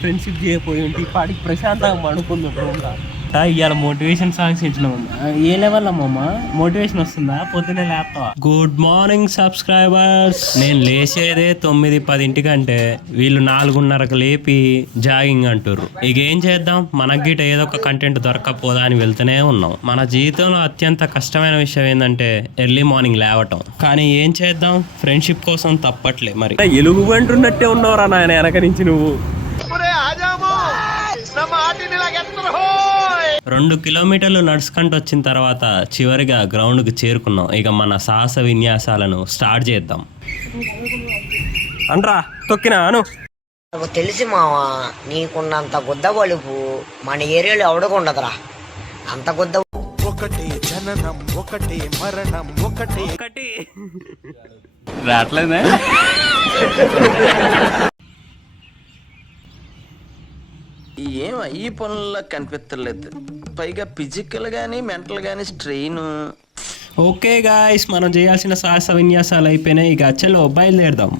Friendship చేయపోయి ఉంటే ఈ పాటికి ప్రశాంతంగా పడుకుందాం. ఇవాళ మోటివేషన్ సాంగ్స్ ఇచ్చినామమ్మా. ఏ లెవెల్ అమ్మమ్మా మోటివేషన్ వస్తుందా? పొద్దునే లేపుతావా? Good morning subscribers. నేను లేచేదే 9-10 వీళ్ళు 4:30కు లేపి జాగింగ్ అంటారు. ఇక ఏం చేద్దాం, మనకి గిట ఏదో ఒక కంటెంట్ దొరకకపోదా అని వెళ్తూనే ఉన్నాం. మన జీవితంలో అత్యంత కష్టమైన విషయం ఏంటంటే ఎర్లీ మార్నింగ్ లేవటం. కానీ ఏం చేద్దాం, ఫ్రెండ్షిప్ కోసం తప్పట్లే. మరి ఎలుగు అంటున్నట్టే ఉన్నావురా నాయన వెనక నుంచి నువ్వు. 2 కిలోమీటర్లు నడుచుకుంటూ వచ్చిన తర్వాత చివరిగా గ్రౌండ్కి చేరుకున్నాం. ఇక మన సాహస విన్యాసాలను స్టార్ట్ చేద్దాం. అంట్రా తొక్కినా అను. నాకు తెలిసి మావా, నీకున్నంత గుద్ద బలుపు మన ఏరియాలో ఎవడకుండదురా. అంత గుద్ద ఒకటి జననం, ఒకటి మరణం, ఒకటి రావట్లేదే. ఏం ఈ పనుల్లో కనిపించలేదు. పైగా ఫిజికల్ గానీ మెంటల్ గానీ స్ట్రెయిన్. ఓకే గాయ్స్, మనం చేయాల్సిన సాహస విన్యాసాలు అయిపోయినాయి. ఇక చలో బయలుదేరదాం.